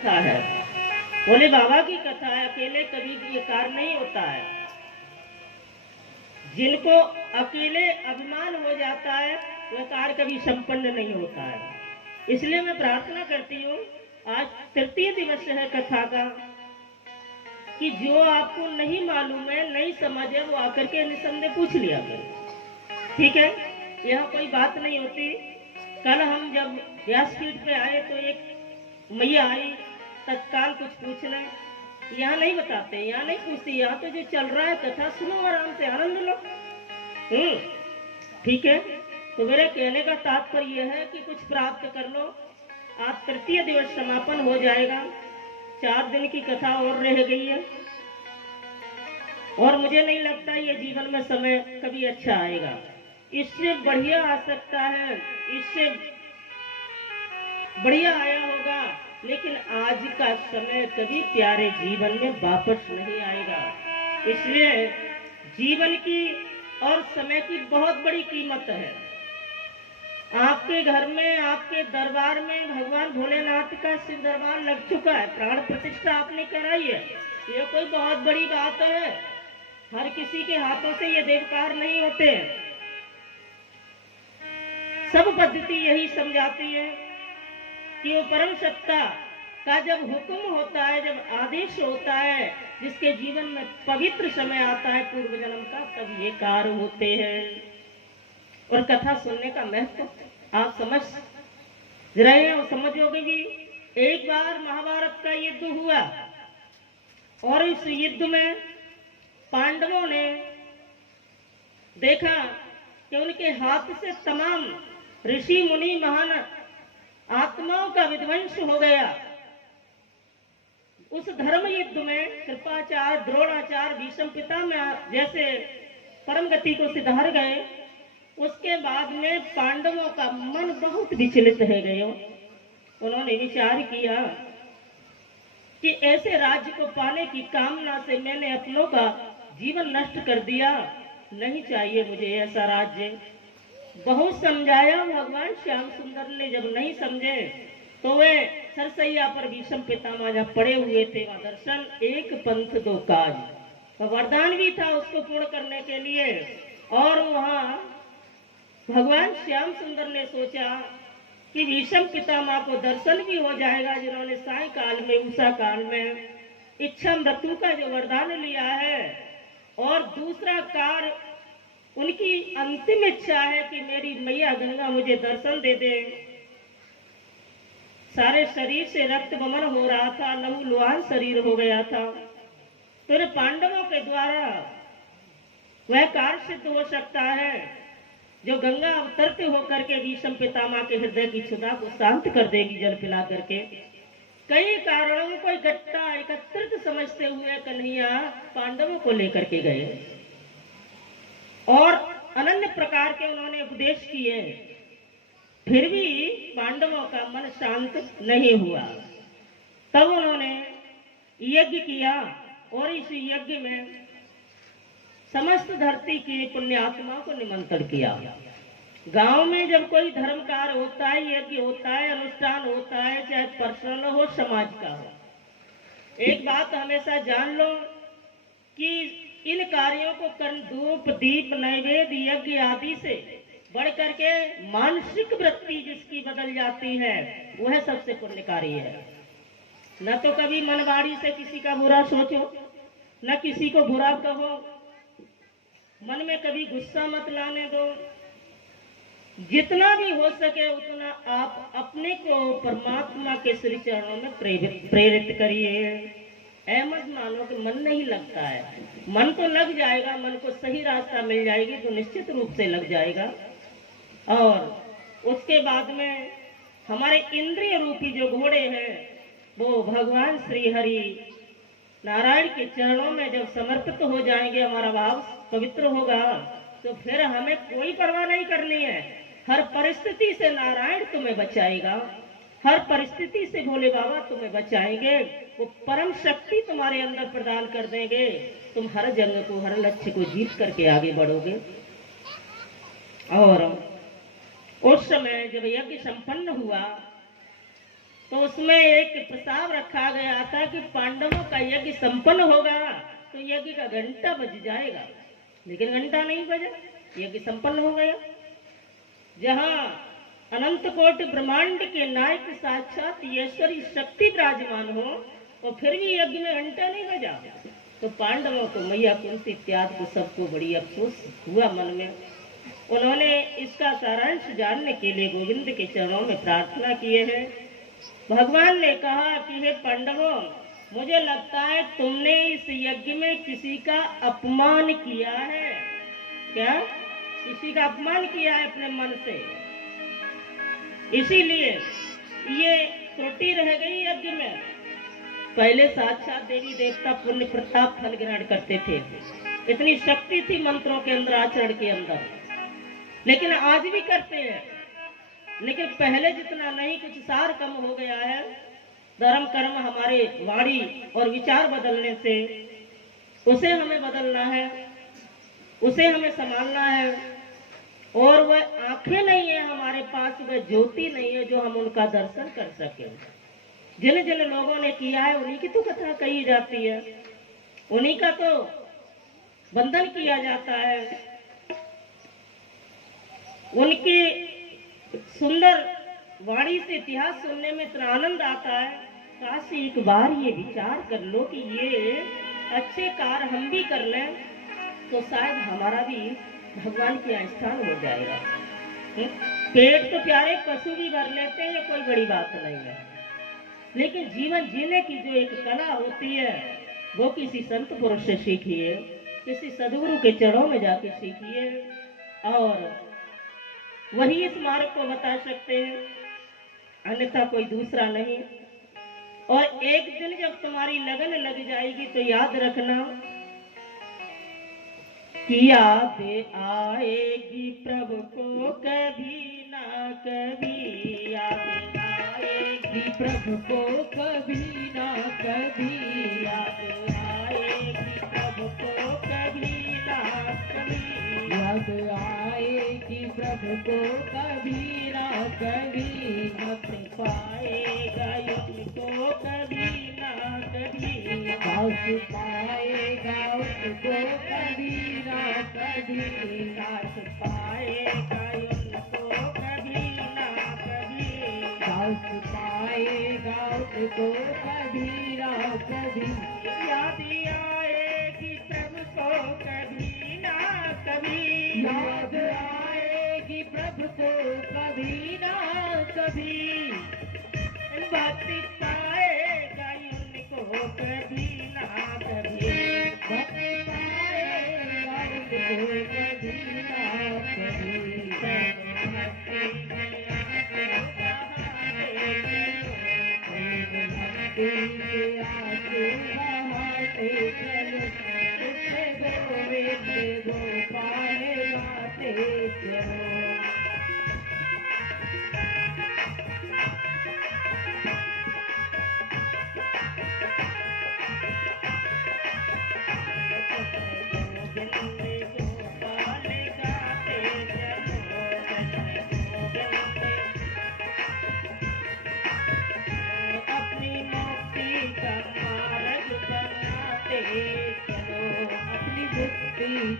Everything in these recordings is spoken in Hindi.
कथा है, भोले बाबा की कथा है। अकेले कभी भी ये कार्य नहीं होता है। जिनको अकेले अभिमान हो जाता है वह कार्य कभी संपन्न नहीं होता है। इसलिए मैं प्रार्थना करती हूँ, आज तृतीय दिवस है कथा का, कि जो आपको नहीं मालूम है, नहीं समझ है, वो आकर के निसंदेह पूछ लिया करो। ठीक है, यह कोई बात नहीं होती। कल हम जब व्यासपीठ पे आए तो एक मैया आई तत्काल कुछ पूछने। यहाँ नहीं बताते, यहाँ नहीं पूछती, यहाँ तो जो चल रहा है कथा सुनो, आराम से आनंद लो। ठीक है, तो मेरे कहने का तात्पर्य यह है कि कुछ प्राप्त कर लो। आज तृतीय दिवस समापन हो जाएगा, 4 दिन की कथा और रह गई है, और मुझे नहीं लगता ये जीवन में समय कभी अच्छा आएगा। इससे बढ़िया आ सकता है, इससे बढ़िया आया होगा, लेकिन आज का समय कभी प्यारे जीवन में वापस नहीं आएगा। इसलिए जीवन की और समय की बहुत बड़ी कीमत है। आपके घर में, आपके दरबार में भगवान भोलेनाथ का शिव दरबार लग चुका है, प्राण प्रतिष्ठा आपने कराई है, ये कोई बहुत बड़ी बात है। हर किसी के हाथों से ये देवकार नहीं होते। सब पद्धति यही समझाती है कि वो परम सत्ता का जब हुक्म होता है, जब आदेश होता है, जिसके जीवन में पवित्र समय आता है पूर्व जन्म का, तब ये कार्य होते हैं। और कथा सुनने का महत्व आप समझ रहे हैं और समझोगे भी। एक बार महाभारत का युद्ध हुआ और इस युद्ध में पांडवों ने देखा कि उनके हाथ से तमाम ऋषि मुनि महान आत्माओं का विध्वंस हो गया। उस धर्म युद्ध में कृपाचार्य, द्रोणाचार्य, भीष्म पितामह जैसे परम गति को सिधार गए। उसके बाद में पांडवों का मन बहुत विचलित है गए। उन्होंने विचार किया कि ऐसे राज्य को पाने की कामना से मैंने अपनों का जीवन नष्ट कर दिया, नहीं चाहिए मुझे ऐसा राज्य। बहुत समझाया भगवान श्याम सुंदर ने, जब नहीं समझे तो वे सरसैया पर भीष्म पितामह जब पड़े हुए थे, वहां दर्शन एक पंथ दो काज, तो वरदान भी था उसको पूर्ण करने के लिए। और वहां भगवान श्याम सुंदर ने सोचा कि भीष्म पितामह को दर्शन भी हो जाएगा, जिन्होंने साय काल में, उषा काल में इच्छा मृत्यु का जो वरदान लिया है। और दूसरा कार्य उनकी अंतिम इच्छा है कि मेरी मैया गंगा मुझे दर्शन दे दे। सारे शरीर से रक्त बमन हो रहा था, लहूलुहान शरीर हो गया था। तो पांडवों के द्वारा वह कार्य सिद्ध हो सकता है जो गंगा अवतरते होकर के भीष्म पितामह के हृदय की क्षुधा को शांत कर देगी जल पिला करके। कई कारणों को इकट्ठा एकत्रित समझते हुए कन्हैया पांडवों को लेकर के गए और अनन्य प्रकार के उन्होंने उपदेश किए। फिर भी पांडवों का मन शांत नहीं हुआ। तब उन्होंने यज्ञ किया और इस यज्ञ में समस्त धरती की पुण्यात्माओं को निमंत्रण किया। गांव में जब कोई धर्म कार्य होता है, यज्ञ होता है, अनुष्ठान होता है, चाहे पर्सनल हो, समाज का हो, एक बात हमेशा जान लो कि इन कार्यों को कर धूप दीप नैवेद्य यज्ञ आदि से बढ़ करके मानसिक वृत्ति जिसकी बदल जाती है वह सबसे पुण्यकारी है। न तो कभी मनवाड़ी से किसी का बुरा सोचो, न किसी को बुरा कहो, मन में कभी गुस्सा मत लाने दो। जितना भी हो सके उतना आप अपने को परमात्मा के श्री चरणों में प्रेरित करिए। अहमद मानो कि मन नहीं लगता है, मन तो लग जाएगा, मन को सही रास्ता मिल जाएगी तो निश्चित रूप से लग जाएगा। और उसके बाद में हमारे इंद्रिय रूपी जो घोड़े हैं वो भगवान श्री हरि नारायण के चरणों में जब समर्पित हो जाएंगे, हमारा भाव पवित्र होगा, तो फिर हमें कोई परवाह नहीं करनी है। हर परिस्थिति से नारायण तुम्हें बचाएगा, हर परिस्थिति से भोले बाबा तुम्हें बचाएंगे। वो परम शक्ति तुम्हारे अंदर प्रदान कर देंगे, तुम हर जंग को, हर लक्ष्य को जीत करके आगे बढ़ोगे। और उस समय जब यज्ञ संपन्न हुआ तो उसमें एक प्रस्ताव रखा गया था कि पांडवों का यज्ञ संपन्न होगा तो यज्ञ का घंटा बज जाएगा, लेकिन घंटा नहीं बजा, यज्ञ संपन्न हो गया। जहां अनंत कोटि ब्रह्मांड के नायक साक्षात ईश्वरी शक्ति विराजमान हो और फिर भी यज्ञ में घंटा नहीं बजा, तो पांडवों को मैया कुंती इत्यादि को सबको बड़ी अफसोस हुआ मन में। उन्होंने इसका सारांश जानने के लिए गोविंद के चरणों में प्रार्थना किए हैं। भगवान ने कहा कि हे पांडवों, मुझे लगता है तुमने इस यज्ञ में किसी का अपमान किया है। क्या? किसी का अपमान किया है अपने मन से, इसीलिए ये त्रुटि रह गई यज्ञ में। पहले साक्षात देवी देवता पुण्य प्रताप फल ग्रहण करते थे, इतनी शक्ति थी मंत्रों के अंदर, आचरण के अंदर, लेकिन आज भी करते हैं, लेकिन पहले जितना नहीं, कुछ सार कम हो गया है। धर्म कर्म हमारे वाणी और विचार बदलने से उसे हमें बदलना है, उसे हमें संभालना है। और वह आंखें नहीं है हमारे पास, वह ज्योति नहीं है जो हम उनका दर्शन कर सके। जिन जिन लोगों ने किया है उन्हीं की तो कथा कही जाती है, उन्हीं का तो बंधन किया जाता है। उनकी सुंदर वाणी से इतिहास सुनने में इतना आनंद आता है, काश एक बार ये विचार कर लो कि ये अच्छे कार्य हम भी कर लें तो शायद हमारा भी भगवान के यहाँ स्थान हो जाएगा। पेट तो प्यारे पशु भी भर लेते हैं, कोई बड़ी बात नहीं है, लेकिन जीवन जीने की जो एक कला होती है वो किसी संत पुरुष से सीखिए, किसी सदगुरु के चरणों में जाके सीखिए, और वही इस मार्ग को बता सकते हैं, अन्यथा कोई दूसरा नहीं। और एक दिन जब तुम्हारी लगन लग जाएगी तो याद रखना कि याद आएगी प्रभु को कभी ना कभी, याद आएगी प्रभु को कभी ना कभी, याद आएगी प्रभु को कभी ना कभी, याद आएगी प्रभु को कभी ना कभी, मत पाएगा उनको कभी ना कभी, साथ पाएगा उनको कभी ना कभी, साथ पाएगा उनको कभी ना कभी, साथ पाएगा उनको कभी ना कभी, याद आएगी प्रभु को कभी ना कभी, याद आएगी प्रभु को कभी ना कभी, भक्ति पाएगा उनको कभी ना कभी, भक्ति पाएगा उनको कभी ना कभी,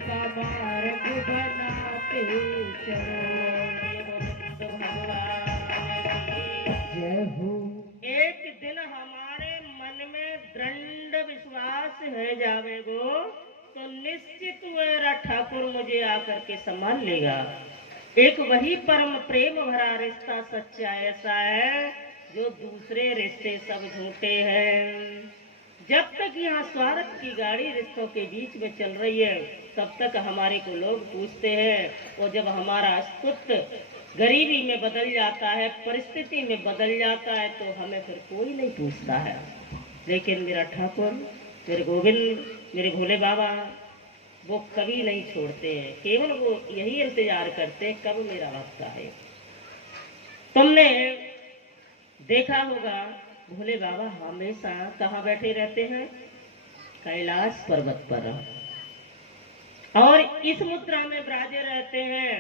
का मार्ग बनाते चलो। जय हो। एक दिन हमारे मन में दृढ़ विश्वास है जावेगो तो निश्चित मेरा ठाकुर मुझे आकर के संभाल लेगा। एक वही परम प्रेम भरा रिश्ता सच्चा ऐसा है जो दूसरे रिश्ते सब झूठे हैं। जब तक यहाँ स्वार्थ की गाड़ी रिश्तों के बीच में चल रही है तब तक हमारे को लोग पूछते हैं, और जब हमारा अस्तित्व गरीबी में बदल जाता है, परिस्थिति में बदल जाता है, तो हमें फिर कोई नहीं पूछता है। लेकिन मेरा ठाकुर, मेरे गोविंद, मेरे भोले बाबा वो कभी नहीं छोड़ते हैं, केवल वो यही इंतजार करते हैं कब मेरा वक्त आए। तुमने देखा होगा भोले बाबा हमेशा कहाँ बैठे रहते हैं? कैलाश पर्वत पर, और इस मुद्रा में विराजे रहते हैं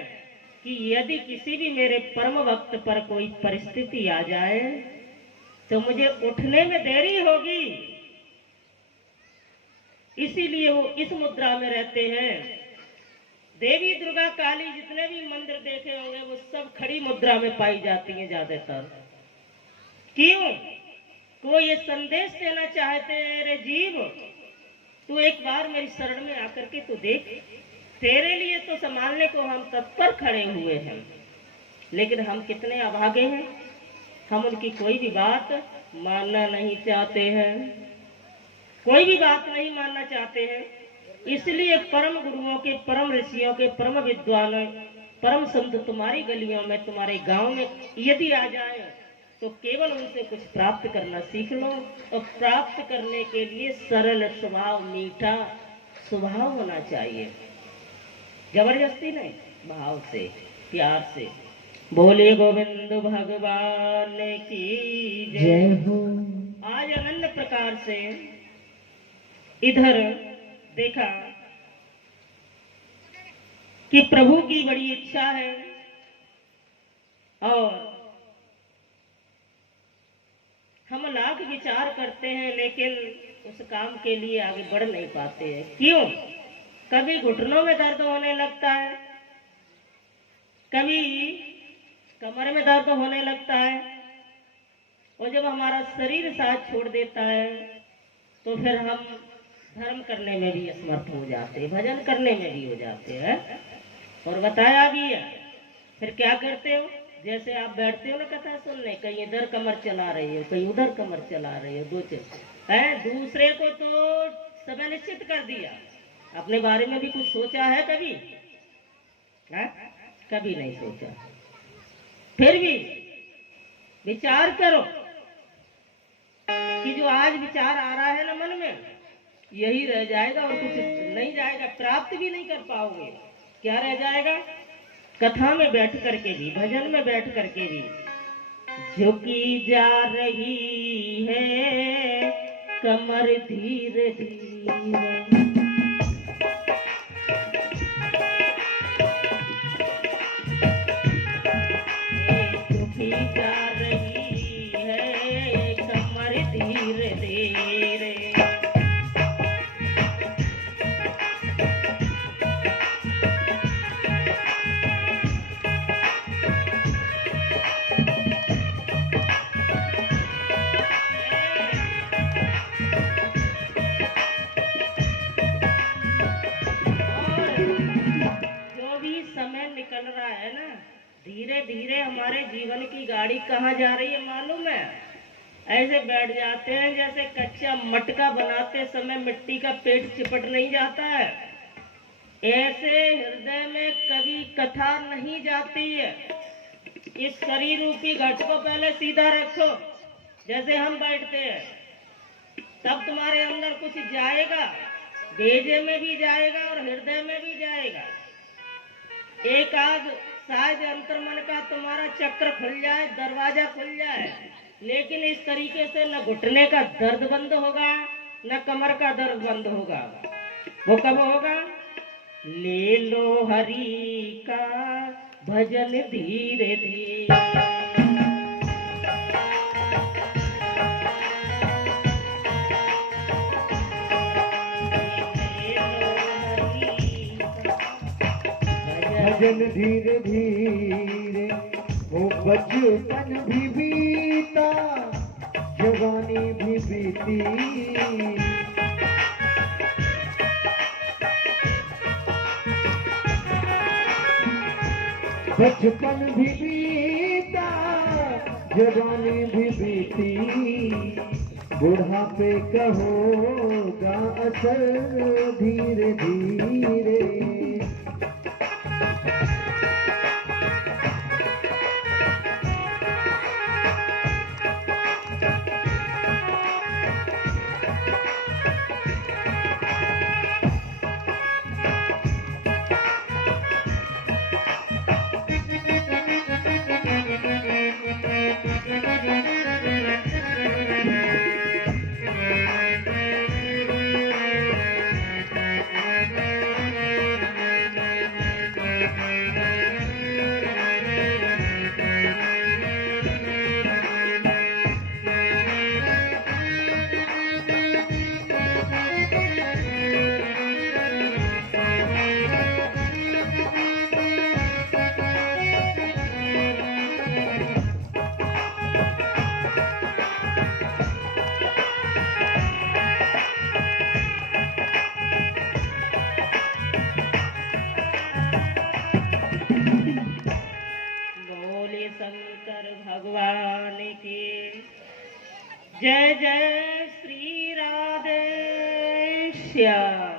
कि यदि किसी भी मेरे परम भक्त पर कोई परिस्थिति आ जाए तो मुझे उठने में देरी होगी, इसीलिए वो इस मुद्रा में रहते हैं। देवी दुर्गा काली जितने भी मंदिर देखे होंगे वो सब खड़ी मुद्रा में पाई जाती हैं ज्यादातर। क्यों? वो ये संदेश देना चाहते हैं, रे जीव तू एक बार मेरी शरण में आकर के तू देख, तेरे लिए तो संभालने को हम तत्पर खड़े हुए हैं, लेकिन हम कितने अभागे हैं, हम उनकी कोई भी बात मानना नहीं चाहते हैं, कोई भी बात नहीं मानना चाहते हैं। इसलिए परम गुरुओं के, परम ऋषियों के, परम विद्वान, परम संत तुम्हारी गलियों में, तुम्हारे गांव में यदि आ जाए तो केवल उनसे कुछ प्राप्त करना सीख लो। और प्राप्त करने के लिए सरल स्वभाव, मीठा स्वभाव होना चाहिए, जबरदस्ती नहीं, भाव से, प्यार से। बोले गोविंद भगवान की जय हो। आज अनन्य प्रकार से इधर देखा कि प्रभु की बड़ी इच्छा है और हम लाख विचार करते हैं लेकिन उस काम के लिए आगे बढ़ नहीं पाते हैं। क्यों? कभी घुटनों में दर्द होने लगता है, कभी कमर में दर्द होने लगता है, और जब हमारा शरीर साथ छोड़ देता है तो फिर हम धर्म करने में भी असमर्थ हो जाते हैं, भजन करने में भी हो जाते हैं। और बताया भी है, फिर क्या करते हो? जैसे आप बैठते हो ना कथा सुनने, कहीं इधर कमर चला रही हो, कहीं उधर कमर चला रही हो, दो है, दूसरे को तो समय निश्चित कर दिया, अपने बारे में भी कुछ सोचा है कभी? है? कभी नहीं सोचा। फिर भी विचार करो कि जो आज विचार आ रहा है ना मन में, यही रह जाएगा और कुछ नहीं जाएगा, प्राप्त भी नहीं कर पाओगे। क्या रह जाएगा? कथा में बैठ करके भी, भजन में बैठ करके भी, झुकी जा रही है कमर धीरे धीरे, झुकी जा रही है कमर धीरे धीरे। निकल रहा है ना, धीरे धीरे हमारे जीवन की गाड़ी कहाँ जा रही है मालूम है? ऐसे बैठ जाते हैं जैसे कच्चा मटका बनाते समय मिट्टी का पेट चिपट नहीं जाता है, ऐसे हृदय में कभी कथा नहीं जाती है। इस शरीर रूपी घट को पहले सीधा रखो, जैसे हम बैठते हैं, तब तुम्हारे अंदर कुछ जाएगा, भेजे में भी जाएगा और हृदय में भी जाएगा। एक आध शायद अंतर्मन का तुम्हारा चक्र खुल जाए, दरवाजा खुल जाए, लेकिन इस तरीके से न घुटने का दर्द बंद होगा, न कमर का दर्द बंद होगा। वो कब होगा? ले लो हरि का भजन धीरे धीरे, भजन धीरे धीरे, वो बचपन भी बीता, जवानी भी बीती, बचपन भी बीता, जवानी भी बीती, बुढ़ापे का होगा असर धीरे धीरे। भगवान की जय जय श्री राधे श्याम।